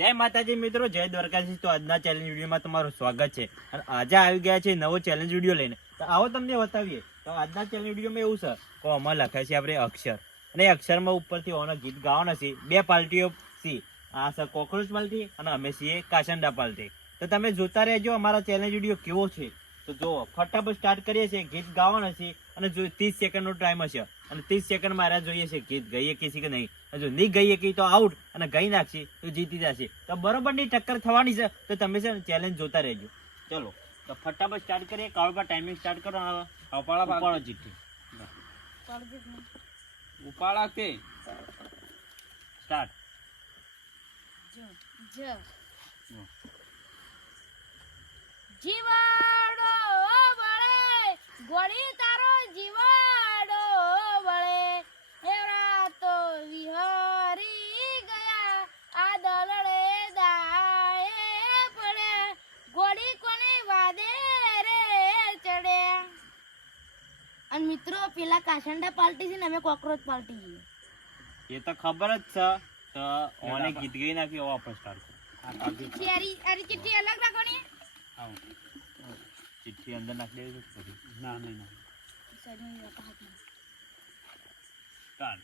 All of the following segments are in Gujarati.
જય માતાજી મિત્રો, જય દ્વારકાધીશ. તો આજના ચેલેન્જ વિડીયોમાં તમારું સ્વાગત છે. અને આજે આવી ગયા છે નવો ચેલેન્જ વિડીયો લઈને. તો આવો તમને બતાવીએ. તો આજના ચેલેન્જ વિડીયોમાં એવું છે કે આમાં લખાય છે આપણે અક્ષર, અને એ અક્ષરમાં ઉપરથી ઓનો ગીત ગાવાના છે. બે પાર્ટીઓ છે, આ છે કોકરોચ પાર્ટી અને અમે છીએ કાસંડા પાર્ટી. તો તમે જોતા રહેજો અમારા ચેલેન્જ વિડીયો કેવો છે. તો જો ફટાફટ સ્ટાર્ટ કરીએ છીએ. ગીત ગાવાના છે અને જો 30 સેકન્ડનો ટાઈમ હશે અને 30 સેકન્ડ મારા જોઈએ છે ગીત ગઈએ કે છે કે નહીં. જો નહીં ગઈએ કે તો આઉટ, અને ગઈ નાખશે તો જીતી જશે. તો બરોબરની ટક્કર થવાની છે. તો તમે છે ને ચેલેન્જ જોતા રહેજો. ચલો તો ફટાફટ સ્ટાર્ટ કરીએ. કાળુબા ટાઈમિંગ સ્ટાર્ટ કરો. ઉપાડો ચિઠ્ઠી ઉપાડા કે સ્ટાર્ટ. જીવાડો બળે ગોળી તારો જીવાડો બળે એવડા તો વિહરી ગયા આ દલડે દાયે પડે ગોળી કોને વાદે રે ચડે. અને મિત્રો પેલા કાસંડા પાર્ટી છે ને અમે કોકરોચ પાર્ટી છીએ. એ તો ખબર જ છે. તો ઓને ગીત ગઈ નાખી. આપણે સ્ટાર્ટ કરો. અરી ચિઠ્ઠી અલગ રાખવાની. ચિઠ્ઠી અંદર નાખી દેવી છે. ના નહીં ના સ્ટાર્ટ.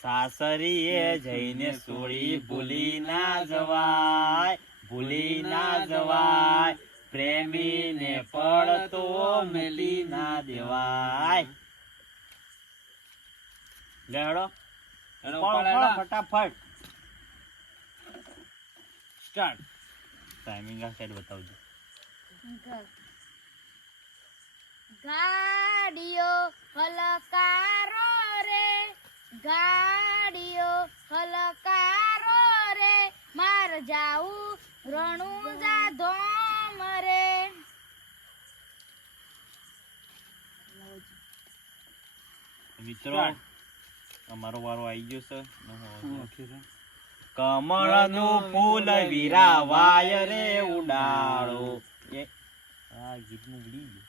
સાસરીએ જઈને સોળી ભૂલી ના જવાય, ભૂલી ના જવાય. પ્રેમીને પડતો મેલી ના દેવાય. લેડો ફટાફટ સ્ટાર્ટ. ટાઈમિંગ આ સાઈડ બતાવજો. ગાડીઓ હલકારો રે, ગાડીઓ હલકારો રે, માર જાવું રણુજા ધોમ રે. મિત્રો અમારો વારો આવી ગયો છે. કમળનું ફૂલ વિરાવાય રે ઉડાડો. આ ગીતનું ભૂલી ગયો.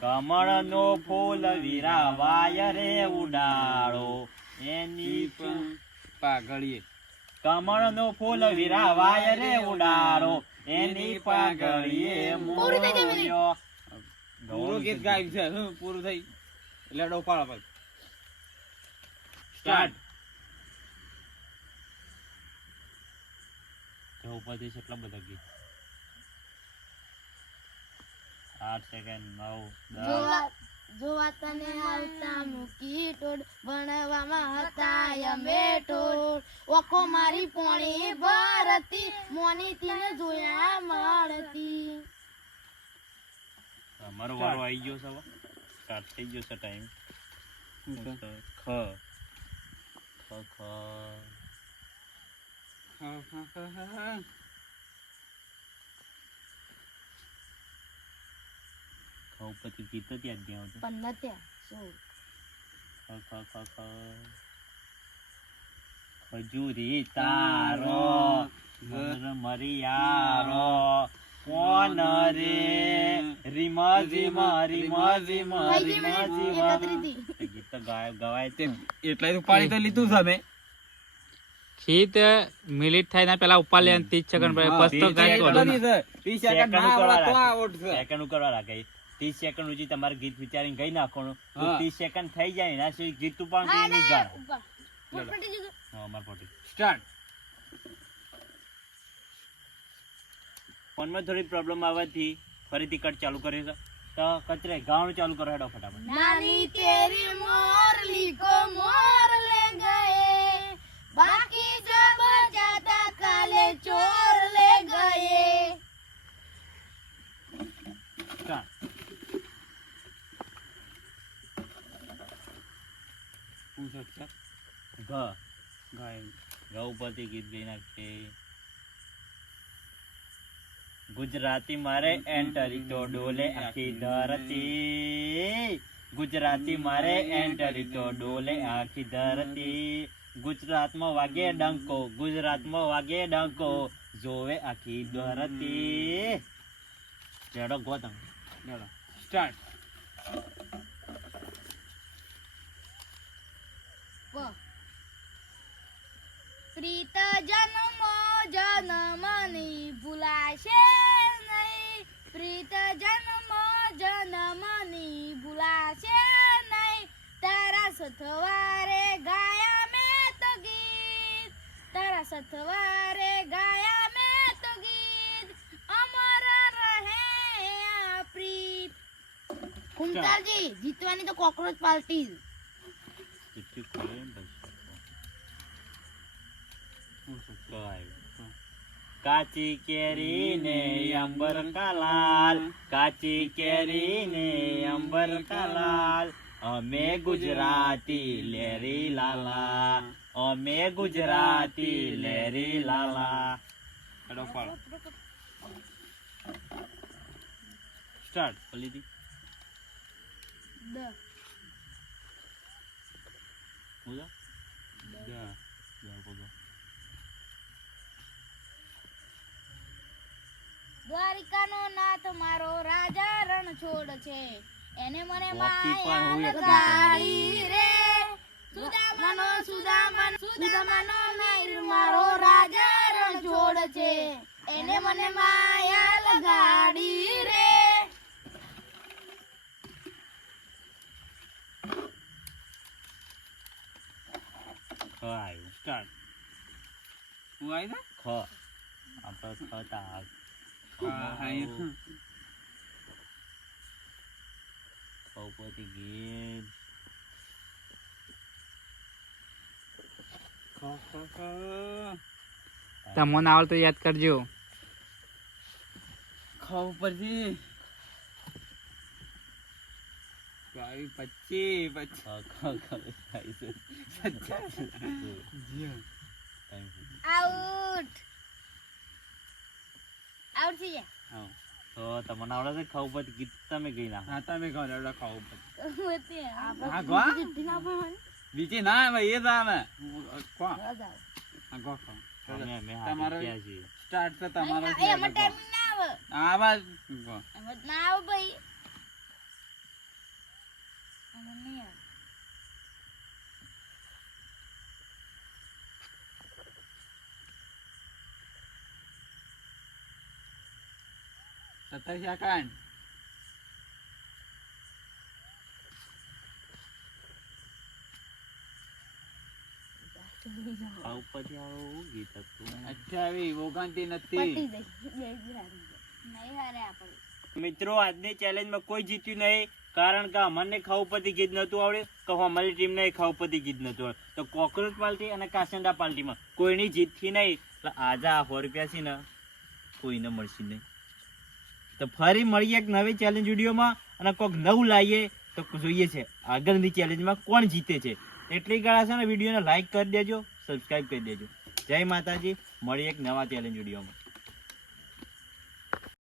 કમળનું ફૂલ વિરાવાય રે ઉડાડો એની પાઘડીએ. કમળનું ફૂલ વિરાવાય રે ઉડાડો એની પાઘડીએ મોર્યો. પૂરું ગીત ગાયું છે. પૂરું થઈ એટલે ડોપાળો ભાઈ. સ્ટાર્ટ. ઉપરથી કેટલા બધા ગીત. 8 સેકન્ડ 9 જોવા તને આવતા મૂકી ટોડ ભણવામાં હતા અમે ટોડ ઓખો મારી પોણી ભરતી મોની તીને જોયા મળતી. અમારો વારો આવી ગયો છે. સ્ટાર્ટ થઈ ગયો છે ટાઈમ. ખ ખ ઉપરથી ગીત ત્યાં જ આવતું. પણ નથી શું ખજૂરી તારો મરિયારો કોન રે રીમાજી મારી માજી મારી માજી મારી. ગીત તો ગવાય તે એટલે તો પાણી તો લીધું છે અમે. ખીત મિનિટ થાય ના પેલા ઉપર લે 30 સેકન્ડ પછી પસ્તો ગાય તો 30 સેકન્ડ ના આવડે તો આઉટ છે. સેકન્ડ કરવા રાખે. 30 સેકન્ડ સુધી તમારે ગીત વિચારીને ગઈ નાખવાનું. 30 સેકન્ડ થઈ જાય એના સુધી ગીત પણ નહીં ગાય. અમાર પોટી સ્ટાર્ટ. ફોનમાં થોડી પ્રોબ્લેમ આવવાથી ફરીથી કટ ચાલુ કર્યું છે. તો કચરે ગાવાનું ચાલુ કરો. હેડો ફટાફટ. નાની તેરી મોરલી કો મોર લે ગયે બાકી જો બચાતા કાલે ચોર લે ગયે. પૂછ અક્ષર ઘ ગાય. ઘ ઉપરથી ગીત ગઈ નાખશે. ગુજરાતી મારે એન્ટરી તો ડોલે આખી ધરતી. ગુજરાતી મારે એન્ટરી તો ડોલે આખી ધરતી. ગુજરાતમાં વાગે ડંકો, ગુજરાતમાં વાગે ડંકો, જોવે આખી ધરતી. ચડો ગોતમ ચલો સ્ટાર્ટ. પ્રીત જન્મો જન્મની ભૂલાશે નહીં, પ્રીત જન્મો જન્મની ભૂલાશે નહીં, તારા સથવારે ગાયા મેં તો ગીત, તારા સથવારે ગાયા મેં તો ગીત, અમર રહે આ પ્રીત. કુંતાલજી, જીતવાની તો કોકરોચ પાર્ટી જ. કાચી કેરી ને અંબર કાલાલ, કાચી કેરી ને અંબર કાલાલ, અમે ગુજરાતી લેરી લાલા, અમે ગુજરાતી લેરી લાલા. હેડો પાડો. સ્ટાર્ટ ફરીથી. બોલો. દ્વારિકાનો નાથ મારો રાજા રણ છોડ છે, એને મને હોકી પણ માયા હોય લગાડી રે, સુદામાનો નાઈર મારો રાજા રણ છોડ છે, એને મને માયા લગાડી રે. આવ્યું. સ્ટાર્ટ. હું આવી જા? ખ. આપણે ખતા હા, હા. ભગવતી ગીત. તમને આવડે તો યાદ કરજો. ખાવ પછી બાવીસ, 25, 25. આઉટ આઉટ થઈ જાય. હા. તો તમને આવડે છે ખબર ગીત તમે ગઈ ના. હા, તમે કહો એટલે ખાવું પડે. તે આપણે હા, ગો. જીતી ના પડે. બીજી ના આવે એ જ આવે. કોણ? રજા. હા, ગો ખાઓ. અમે તમારો હારી ગયા છીએ. સ્ટાર્ટ તો તમારો એ એમાં ટાઈમ ના આવે, આવા ગો. એમાં ના આવે ભાઈ. એમાં નહીં આવે. સત્તર સેકન્ડ. આ ઉપરથી આવું ગીત હતું. 28, 29, પતી 29. જાય. બે જ હારી જાય. નહીં હારે આપણે. મિત્રો આજની ચેલેન્જમાં કોઈ જીત્યું નહીં, કારણ કે અમને ખાઉપતિ ગીત નતું આવડે, કે અમારી ટીમને ખાઉપતિ ગીત નતું આવડે. તો કોકરોચ પાર્ટી અને કાસંડા પાર્ટીમાં કોઈની જીતથી નહીં. એટલે આજે આ 100 રૂપિયા છે ને કોઈને મળશે નહીં. તો ફરી મળીએ એક નવી ચેલેન્જ વિડીયોમાં, અને કોઈક નવું લાવીએ તો જોઈએ છે આગળની ચેલેન્જમાં કોણ જીતે છે. એટલી ગાળા છે ને વિડીયોને લાઈક કરી દેજો, સબસ્ક્રાઈબ કરી દેજો. જય માતાજી. મળીએ એક નવા ચેલેન્જ વિડીયોમાં.